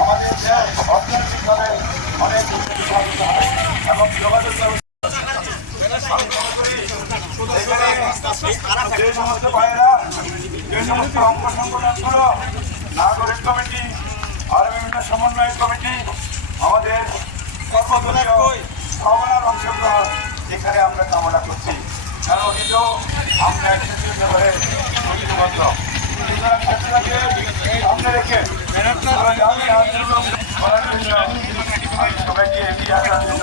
আমাদের দেশ অর্থনৈতিকভাবে অনেক এবং যোগাযোগ যে সমস্ত ভাইয়েরা যে সমস্ত অঙ্গ সংগঠনগুলো নাগরিক কমিটি আর বিভিন্ন সমন্বয় কমিটি আমাদের সর্বদলীয় ভাবনার অংশগ্রহণ এখানে আমরা কামনা করছি কারণ অতীত আমরা একসাথে ব্যাপারে ঐক্যবদ্ধ সুতরাং সেটাকে সামনে রেখে সবাইকে এগিয়ে আসার জন্য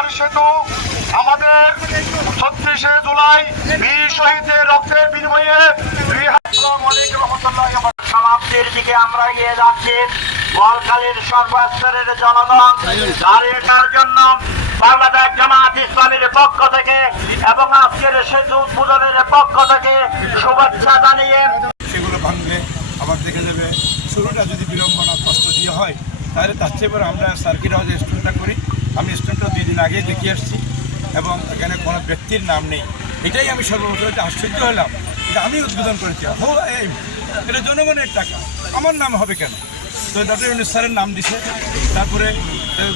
কালাবাড়ি সেতু আমাদের ছত্রিশে জুলাই বীর শহীদের রক্তের বিনিময়ে সমাপ্তির দিকে আমরা এগিয়ে যাচ্ছি। বলকালীর সর্বস্তরের জনগণ দাঁড়িয়েটার জন্য বাংলাদেশ জামাত ইসলামের পক্ষ থেকে এবং আজকের সেতু উদ্বোধনের পক্ষ থেকে শুভেচ্ছা জানিয়ে সেগুলো ভাঙলে আবার দেখে যাবে শুরুটা যদি বিড়ম্বনা কষ্ট দিয়ে হয়, তাহলে তার চেয়ে আমরা সার্কিট হাউসে স্টুডেন্টটা করি। আমি স্টুডেন্টটা দুই দিন আগেই দেখিয়ে আসছি এবং এখানে কোনো ব্যক্তির নাম নেই। এটাই আমি সর্বপ্রথম আশ্চর্য হলাম এটা আমি উদ্বোধন করেছি। হো এটা জনগণের টাকা। আমার নাম হবে কেন? তো ডক্টর ইউনুস স্যারের নাম দিছে। তারপরে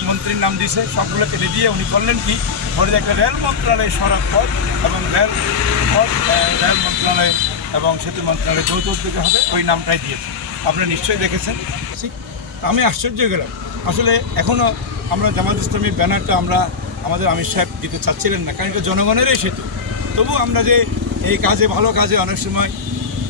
মন্ত্রীর নাম দিছে। সবগুলো কেটে দিয়ে উনি করলেন কি? যে একটা রেল মন্ত্রণালয় সড়ক পথ এবং রেল পথ রেল মন্ত্রণালয় এবং সেতু মন্ত্রণালয় যৌথ উদ্যোগে হবে, ওই নামটাই দিয়েছে। আপনারা নিশ্চয়ই দেখেছেন। আমি আশ্চর্য গেলাম। আসলে এখনও আমরা জামাত ব্যানারটা আমরা আমাদের আমির সাহেব দিতে চাচ্ছিলেন না, কারণ এটা জনগণেরই সেতু। তবু আমরা যে এই কাজে, ভালো কাজে অনেক সময়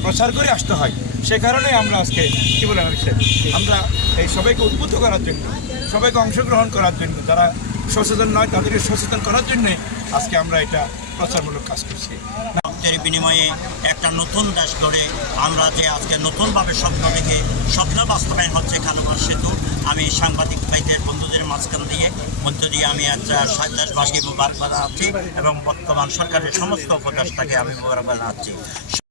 প্রচার করে আসতে হয়, সে কারণে আমরা আজকে, কী বলে আমির সাহেব? আমরা এই সবাইকে উদ্বুদ্ধ করার জন্য, সবাইকে অংশগ্রহণ করার জন্য, যারা সচেতন নয় তাদেরকে সচেতন করার জন্যে আজকে আমরা এটা প্রচারমূলক কাজ করছি। রক্তের বিনিময়ে একটা নতুন দেশ গড়ে আমরা যে আজকে নতুনভাবে স্বপ্ন দেখে স্বপ্ন বাস্তবায়ন হচ্ছে খানুকার সেতু, আমি সাংবাদিক ভাইদের বন্ধুদের মাঝখান দিয়ে, মধ্য দিয়ে আমি একটা দেশবাসী মুবারক আছি এবং বর্তমান সরকারের সমস্ত উপদেষ্টাকে আমি মুবারক জানাচ্ছি